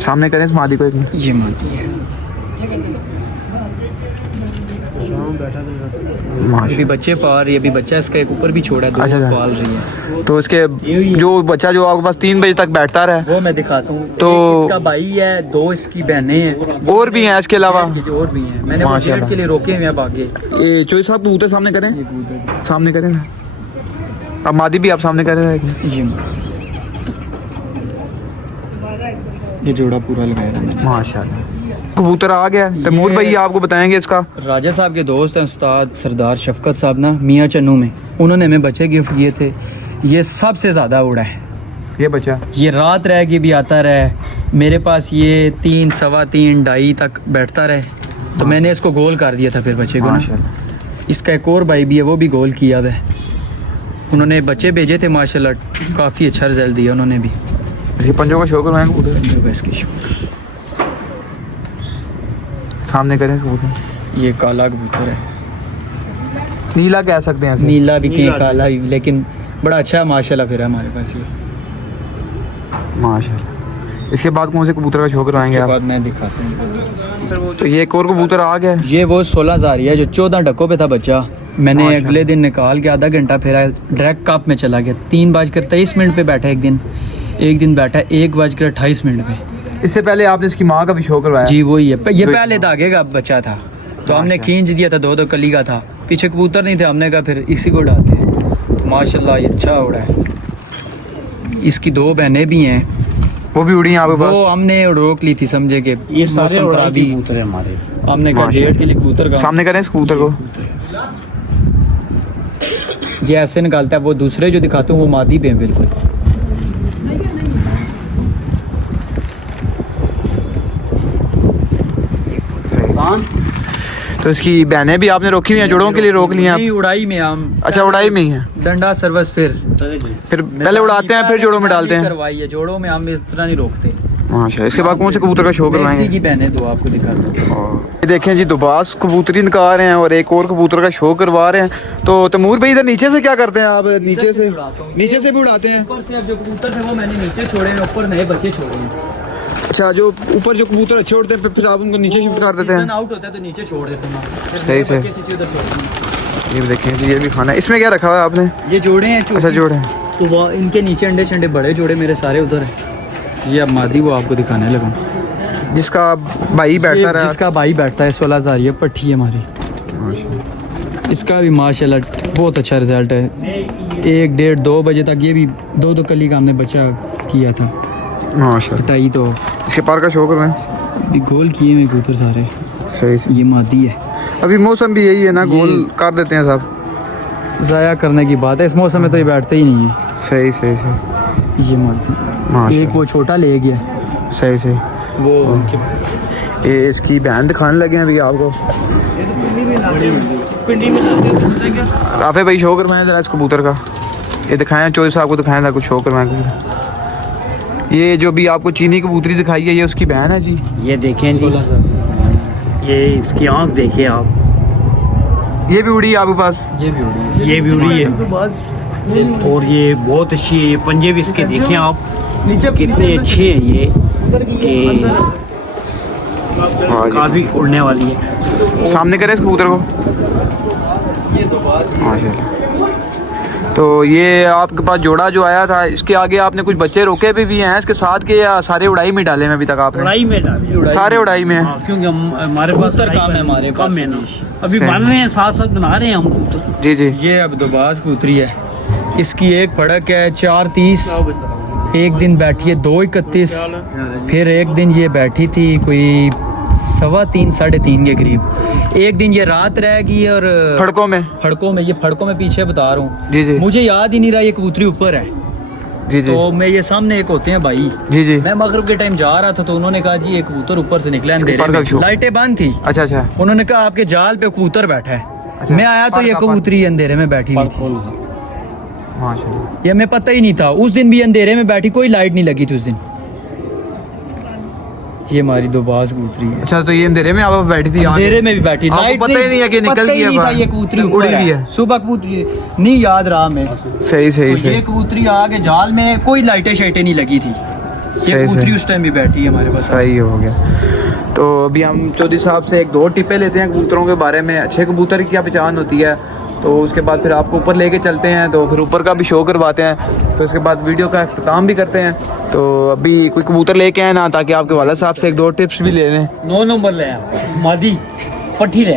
सामने करें इस मादी को एक मिनट। ये मादी है। अभी माशा बच्चे पाल रही है, अभी बच्चा इसका एक ऊपर भी छोड़ा है, दो अच्छा, अच्छा। पाल रही है। तो इसके जो बच्चा जो आपके पास 3 बजे तक बैठता रहे, वो मैं दिखाता हूँ। तो- एक इसका भाई है, 2 इसकी बहनें हैं, और भी हैं इसके अलावा? ये जो और भी हैं, मैंने वो माशाल्लाह। गेट के लिए रोके हुए हैं आगे। ये चोई साहब कबूतर सामने करें, ये कबूतर सामने करें ना। अब मादी भी आप सामने कर रहे हैं। ये जोड़ा पूरा लगाया है मैंने। माशाल्लाह कबूतर आ गया। तैमूर भाई आपको बताएंगे इसका। राजा साहब के दोस्त हैं उस्ताद सरदार शफकत साहब ना, मियाँ चन्नू में, उन्होंने हमें बच्चे गिफ्ट किए थे। ये सबसे ज़्यादा उड़ा है, ये बच्चा ये रात रह के भी आता रहे मेरे पास, ये 3, सवा 3, 2:30 तक बैठता रहे, तो मैंने इसको गोल कर दिया था फिर बच्चे को ना। माशाल्लाह। इसका एक और भाई भी है, वो भी गोल किया हुआ है। उन्होंने बच्चे भेजे थे माशाल्लाह, काफ़ी अच्छा रिजल्ट दिया उन्होंने भी। इसके पंजों का शो करवाएं कबूतर, इसकी सामने करें कबूतर। ये काला कबूतर है, नीला कह सकते हैं इसे। नीला भी कहीं काला भी, लेकिन बड़ा अच्छा है माशाल्लाह फिर है हमारे पास ये। माशाल्लाह। इसके बाद कौन से कबूतर का शो करवाएंगे इसके आप? बाद मैं दिखाता हूँ। तो ये एक और कबूतर आ गया। ये वो 16,000 है जो 14 डकों पे था बच्चा, मैंने माशाल्लाह। अगले दिन निकाल के आधा घंटा फिर डायरेक्ट कप में चला गया। 3:23 पे बैठा एक दिन बैठा 1:28 पे। इससे पहले आपने इसकी माँ का भी शो करवाया? जी वही है, ये पहले धागे का बच्चा था, तो हमने माशाल्लाह। खींच दिया था, 2 कली का था, पीछे कबूतर नहीं थे, हमने कहा फिर इसी को डालते हैं। तो माशाल्लाह ये अच्छा उड़ा है। इसकी 2 बहनें भी हैं, वो भी उड़ी हैं आपके वो पास? हमने रोक ली थी, समझे कि ये सारे मौसम उड़ाई खराबी, कबूतर है हमारे। हमने कहा माशाल्लाह। डेढ़ के लिए कबूतर का सामने करें इस कबूतर को। ये ऐसे निकालता है। वो दूसरे जो दिखाता हूँ वो मादी पे हैं बिल्कुल। सही। तो इसकी बहनें भी आपने रोकी हुई हैं, जोड़ों के लिए रोक ली हैं नहीं, आप? उड़ाई में हम अच्छा उड़ाई में ही है, डंडा सर्विस फिर पहले उड़ाते हैं फिर जोड़ों में डालते हैं। करवाई है, जोड़ों में हम इस तरह नहीं रोकते। माशा। इसके बाद कौन से कबूतर का शो देसी करवाएंगे? की बहनें दो आपको दिखाता हूँ। ये देखें जी, दुबास कबूतरी निकाल रहे हैं और एक और कबूतर का शो करवा रहे हैं। तो तैमूर भाई इधर नीचे से क्या करते हैं आप? नीचे से भी उड़ाते हैं? ऊपर से अब जो कबूतर थे वो मैंने नीचे छोड़े हैं, ऊपर नए बच्चे छोड़े हैं। अच्छा, जो ऊपर जो कबूतर अच्छे उड़ते हैं फिर आप उनको नीचे शिफ्ट कर देते सीजन हैं? आउट होता है तो नीचे छोड़ देते हैं, फिर सही नए से। बच्चे सीधे उधर छोड़ते हैं। ये देखें जी, ये भी खाना है। इसमें क्या रखा हुआ है आपने? ये जोड़े हैं अच्छा जोड़े। तो वो इनके नीचे अंडे शंडे बड़े जोड़े मेरे सारे उधर है। ये अब मादी वो आपको दिखाने लगा, जिसका भाई बैठता रहा। जिसका भाई बैठता है 16,000। ये पट्टी है हमारी, इसका भी माशाल्लाह बहुत अच्छा रिजल्ट है। 1, 1:30, 2 बजे तक ये भी 2 कली का हमने बच्चा किया था, माशाल्लाह। कटाई तो इसके पार का शो करवाएं। भी गोल किए हुए कबूतर सारे। सही से। ये मादी है, अभी मौसम भी यही है ना, गोल कर देते हैं सब। ज़ाया करने की बात है, इस मौसम में तो ये बैठते ही नहीं है। सही सही सही। ये मादी, एक माशाल्लाह। वो छोटा ले गया सही सही। वो ये इसकी बहन दिखाने लगे हैं अभी आपको। काफे भाई शो करवाएं जरा इस कबूतर का। ये दिखाएं, चोरी साहब को दिखाएं, कुछ शो करवाएं कबूतर। ये जो भी आपको चीनी कबूतरी दिखाई है, ये उसकी बहन है जी। ये देखें जी, ये इसकी आँख देखिए आप, ये भी उड़ी है आपके पास? ये भी उड़ी ये भी उड़ी है और ये बहुत अच्छी है। ये पंजे भी इसके देखें आप कितने अच्छे हैं ये, कि काफ़ी उड़ने वाली है। सामने करें इस कबूतर को। माशाल्लाह। तो ये आपके पास जोड़ा जो आया था, इसके आगे आपने कुछ बच्चे रोके भी हैं इसके साथ के, या सारे उड़ाई में डाले हैं अभी तक आपने? उड़ाई में डाले, सारे उड़ाई में हैं। हाँ, क्योंकि हमारे पास कबूतर कम है, हमारे कम पास है ना, अभी सही। बन रहे हैं, साथ साथ बना रहे हैं हम कबूतर। जी जी। ये अब दोबाज कबूतरी है, इसकी एक फड़क है 4:30। एक दिन बैठी है 2:31, फिर एक दिन ये बैठी थी कोई 3:15, 3:30 के करीब। एक दिन ये रात रह गई और फड़कों में? फड़कों में, ये फड़कों में पीछे बता रहा हूँ, जी जी। मुझे याद ही नहीं रहा ये कबूतरी ऊपर है। जी जी। तो मैं ये सामने एक होते हैं भाई, जी जी। मैं मगरिब के टाइम जा रहा था तो उन्होंने कहा जी ये कबूतर ऊपर से निकला है इसके अंधेरे पर का में। क्यों? लाइटें बंद थी, अच्छा अच्छा। उन्होंने कहा आपके जाल पे कबूतर बैठा है। अच्छा, मैं आया तो पर ये का पर। कबूतरी अंधेरे में बैठी हुई थी। माशाल्लाह। ये हमें पता ही नहीं था, उस दिन भी अंधेरे में बैठी, कोई लाइट नहीं लगी थी उस दिन। ये हमारी दोबाज कबूतरी है, अच्छा, तो ये अंधेरे में आप बैठी थी? यहाँ अंधेरे में भी बैठी, आपको लाइट पता ही नहीं है कि निकल पता ही गई है नहीं था बाहर। ये कबूतरी उड़ी ऊपर हुई है। सुबह कबूतरी नहीं याद रहा मैं। सही सही तो ये सही। कबूतरी आगे जाल में कोई लाइटें शाइटें नहीं लगी थी, सही, ये कबूतरी सही। उस टाइम भी बैठी है हमारे पास। सही हो गया। तो अभी हम चौधरी साहब से एक दो टिप्पे लेते हैं कबूतरों के बारे में, अच्छे कबूतर की क्या पहचान होती है, तो उसके बाद फिर आपको ऊपर लेके चलते हैं, तो फिर ऊपर का भी शो करवाते हैं, तो उसके बाद वीडियो का अख्ताम भी करते हैं। तो अभी कोई कबूतर लेके आए ना, ताकि आपके वाला साहब से एक दो टिप्स भी ले लें। 9 नंबर ले मादी पट्टी ले।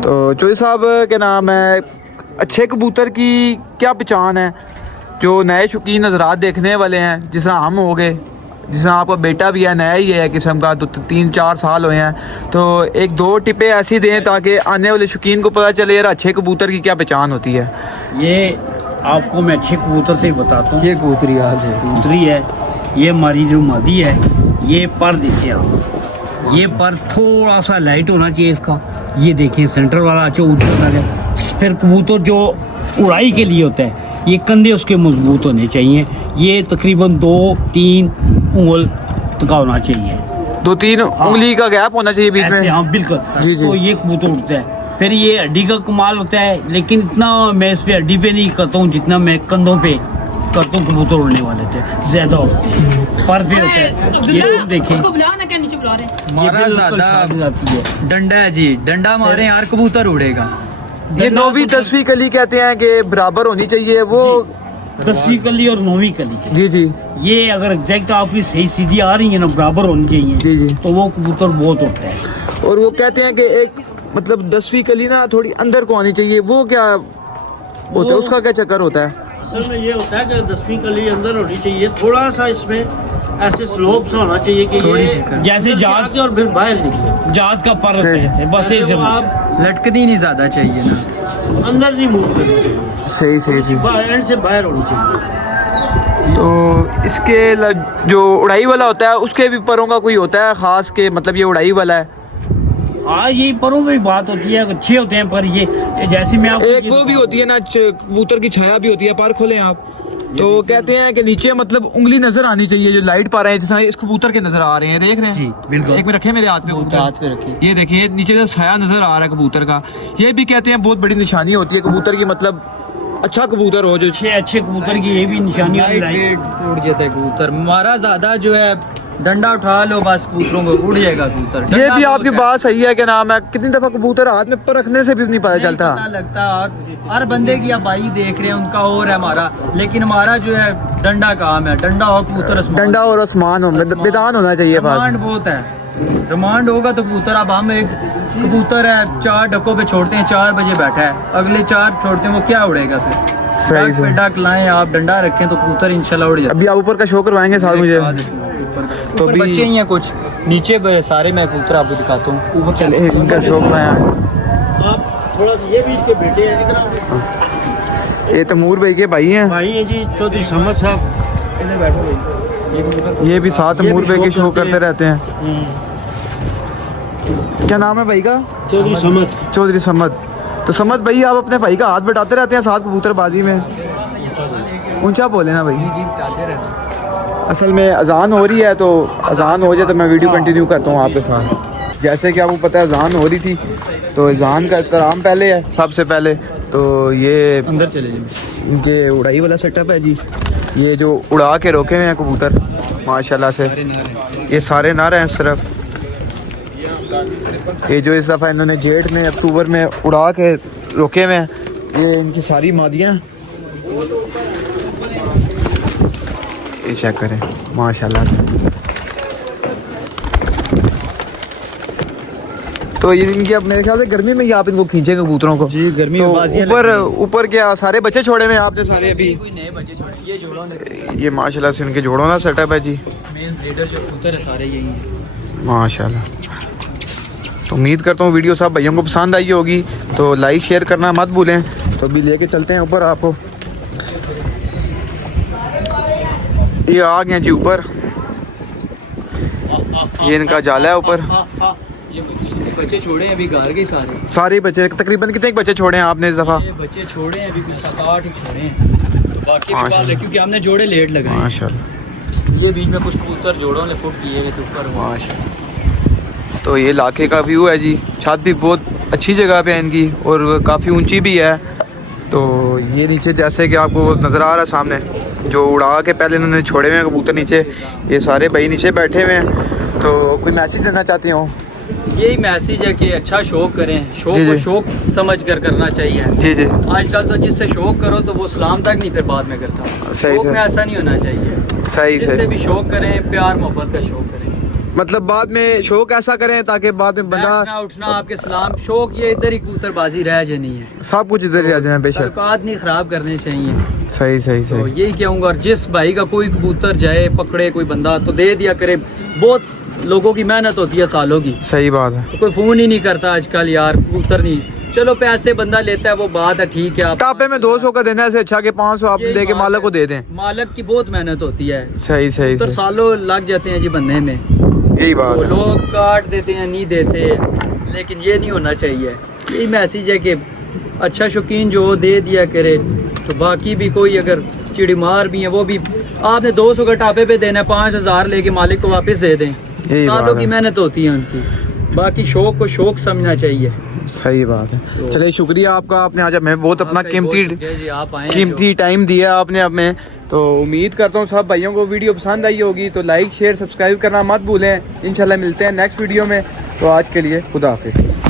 तो चौधरी साहब के नाम है, अच्छे कबूतर की क्या पहचान है जो नए शौकीन नज़रात देखने वाले हैं, जिस तरह हम हो गए, जिस तरह आपका बेटा भी है, नया ही है किस्म का, तो 3-4 साल हुए हैं, तो एक दो टिप्पे ऐसी दें ताकि आने वाले शौकीन को पता चले यार अच्छे कबूतर की क्या पहचान होती है। ये आपको मैं अच्छे कबूतर से बताता हूँ। ये कबूतरी आज है, कबूतरी है, ये हमारी जो मादी है, ये पर देखिए आप, ये पर थोड़ा सा लाइट होना चाहिए इसका। ये देखिए सेंटर वाला अच्छा ऊपर आ गया। फिर कबूतर जो उड़ाई के लिए होता है, ये कंधे उसके मजबूत होने चाहिए। ये तकरीबन 2-3 उंगल तक होना चाहिए, 2-3 उंगली का गैप होना चाहिए बीच ऐसे। में। हाँ बिल्कुल। जी जी। तो ये कबूतर उड़ता है। फिर ये हड्डी का कमाल होता है, लेकिन इतना मैं इस पे हड्डी पे नहीं करता हूँ जितना मैं कंधों पे करता हूँ। कबूतर उड़ने वाले थे ज्यादा होते हैं, पर पे होता है। ये देखें, मारा ज़्यादा है। डंडा है जी, डंडा मारे यार कबूतर उड़ेगा। ये 9वीं 10वीं कली कहते हैं कि बराबर होनी चाहिए वो। 10वीं कली और 9वीं कली, जी जी ये अगर एग्जैक्ट आपकी सही सीधी आ रही है ना, बराबर होनी चाहिए, जी जी। तो वो कबूतर बहुत उड़ता है। और वो कहते हैं कि एक मतलब 10वीं कली ना थोड़ी अंदर को आनी चाहिए, वो क्या होता है, उसका क्या चक्कर होता है? असल में ये होता है कि 10वीं कली अंदर होनी चाहिए, थोड़ा सा इसमें ऐसे स्लोप सा होना चाहिए कि थोड़ी ये सी जैसे अंदर से जहाज- आके और फिर बाहर निकले। जहाज का पर सही। होता है, बस ऐसे ऐसे वो आप लटकनी नहीं ज़्यादा चाहिए ना, अंदर नहीं मूव करनी चाहिए, सही सही सही। बाहर एंड से बाहर होनी चाहिए। तो इसके जो उड़ाई वाला होता है उसके भी परों का कोई होता है खास के, मतलब ये उड़ाई वाला है? हाँ, ये परों की बात होती है, अच्छे होते हैं पर ये जैसे मैं आपको एक ये वो भी होती है ना कबूतर की छाया भी होती है, पर खोले आप, तो कहते हैं कि नीचे मतलब उंगली नजर आनी चाहिए, जो लाइट पा रहे हैं जैसे इस कबूतर के नजर आ रहे हैं, देख रहे हैं? जी, बिल्कुल। एक में रखे मेरे हाथ पे, हाथ पे रखिए। ये देखिए नीचे जो छाया नजर आ रहा है कबूतर का, ये भी कहते हैं बहुत बड़ी निशानी होती है कबूतर की, मतलब अच्छा कबूतर हो जो। अच्छे कबूतर की ये भी निशानी होती है। उड़ जाता है कबूतर, मारा ज़्यादा जो है डंडा उठा लो बस, कबूतरों को उड़ जाएगा कबूतर। ये डंडा भी बहुत आपकी है। बात सही है, क्या नाम है, कितनी दफा कबूतर हाथ में पर रखने से भी नहीं पता चलता। नहीं पता लगता, और हर बंदे की आप भाई देख रहे हैं, उनका और है हमारा, लेकिन हमारा जो है डंडा काम है, डंडा हो कबूतर आसमान। डंडा और आसमान हो, मैदान होना चाहिए डिमांड पास। बहुत है, डिमांड होगा तो कबूतर। अब हम एक कबूतर है 4 डकों पे छोड़ते हैं, 4 बजे बैठा है, अगले 4 छोड़ते हैं, वो क्या उड़ेगा फिर? सही डक पे डक लाएं आप, डंडा रखें तो कबूतर इंशाल्लाह उड़ जाए। अभी आप ऊपर का शो करवाएंगे साथ मुझे? तो तो भी- बच्चे ही हैं कुछ, नीचे सारे मैं कबूतर आपको दिखाता हूँ। ऊपर चले इनका शो करवाया। आप थोड़ा सा ये भी इसके बेटे हैं, इतना ये तमूर भाई के भाई हैं, भाई है जी चौधरी समद साहब। ये भी साथ ये तमूर भी भाई के शो शो करते करते रहते हैं। क्या नाम है भाई का? चौधरी समद। चौधरी समद। तो समद भाई आप अपने भाई का हाथ बटाते रहते हैं साथ कबूतरबाजी में? ऊंचा बोले ना भाई। असल में अजान हो रही है, तो अजान हो जाए तो मैं वीडियो कंटिन्यू करता हूँ आपके साथ। जैसे कि आपको पता है अजान हो रही थी, तो अजान का एहतराम पहले है सबसे पहले। तो ये अंदर चले जाए। इनके उड़ाई वाला सेटअप है जी, ये जो उड़ा के रोके हुए हैं कबूतर माशाल्लाह से, ये सारे नर हैं इस तरफ। ये जो इस दफ़ा इन्होंने जेठ में अक्टूबर में उड़ा के रोके हुए हैं, ये इनकी सारी मादियाँ। ये चेक करें माशाल्लाह से। तो ये इनकी अब मेरे ख्याल से गर्मी में ही आप इनको खींचे कबूतरों को? जी, गर्मी तो में बाजियाँ ऊपर ऊपर क्या सारे बच्चे छोड़े हुए हैं आपने सारे अभी? कोई नए बच्चे छोड़े, ये जोड़ों ने, ये माशाल्लाह से इनके जोड़ों ना सेटअप है जी, मेन ब्रीडर जो कबूतर है सारे यही हैं। माशाल्लाह। तो उम्मीद करता हूँ वीडियो सब भाइयों को पसंद आई होगी, तो लाइक शेयर करना मत भूलें। तो अभी लेके चलते हैं ऊपर आपको। ये आ गए जी ऊपर, ये इनका जाला है ऊपर। ये बच्चे छोड़े हैं अभी, घर के सारे सारे बच्चे तकरीबन कितने बच्चे छोड़े हैं आपने इस दफ़ा? ये बच्चे छोड़े हैं अभी कुछ 7-8 ही छोड़े हैं, तो बाकी भी बाल है, क्योंकि हमने जोड़े लेट लगाए हैं। माशाल्लाह ये बीच में कुछ कबूतर जोड़ों ने फुट किए हुए थे ऊपर। माशाल्लाह। तो ये इलाके का व्यू है जी, छत भी बहुत अच्छी जगह पे है इनकी और काफ़ी ऊंची भी है। तो ये नीचे जैसे कि आपको नज़र आ रहा है सामने, जो उड़ा के पहले इन्होंने छोड़े हुए हैं कबूतर नीचे, ये सारे भाई नीचे बैठे हुए हैं तो कोई मैसेज देना चाहती हूँ? यही मैसेज है कि अच्छा शौक करें, शौक जी, को जी। शौक समझ कर करना चाहिए। जी जी आजकल तो जिससे शौक करो तो वो सलाम तक नहीं फिर बाद में करता। सही, शौक सही। में ऐसा नहीं होना चाहिए। सही जिससे सही। भी शौक करें प्यार मोहब्बत का शौक करें। मतलब बाद में शौक ऐसा करें ताकि बाद में बैठना बंदा उठना आपके सलाम शौक ये इधर ही कबूतरबाजी रह जानी है। सब कुछ इधर ही आ जाए बेशक। ताल्लुकात नहीं खराब करने चाहिए। सही सही तो सही। यही कहूँगा, और जिस भाई का कोई कबूतर जाए पकड़े कोई बंदा तो दे दिया करे। बहुत लोगों की मेहनत होती है सालों की, सही बात है। तो कोई फ़ोन ही नहीं करता आजकल यार कबूतर नहीं। चलो पैसे बंदा लेता है वो बात है, ठीक है। आप टापे में 200 का देना से अच्छा कि 500 आप यही दे के बात मालक है। को दे दें। मालक की बहुत मेहनत होती है। सही सही कबूतर सही। सालों लग जाते हैं जी बनने में। यही बात तो है। लोग काट देते हैं, नहीं देते, लेकिन ये नहीं होना चाहिए। यही मैसेज है कि अच्छा शौकीन जो हो दे दिया करे। तो बाकी भी कोई अगर चिड़ीमार भी है वो भी आपने 200 का टापे पे देना है, 5000 लेके मालिक को वापस दे दें। यही बात सालों है। की मेहनत होती है उनकी। बाकी शौक को शौक समझना चाहिए। सही बात है। तो- चलिए शुक्रिया आपका, आपने आज हमें बहुत अपना आपका ही बहुत कीमती शुक्रिया जी, आप आए हैं कीमती टाइम दिया आपने हमें। तो उम्मीद करता हूँ सब भाइयों को वीडियो पसंद आई होगी। तो लाइक शेयर सब्सक्राइब करना मत भूलें। इंशाल्लाह मिलते हैं नेक्स्ट वीडियो में। तो आज के लिए खुदा हाफिज़।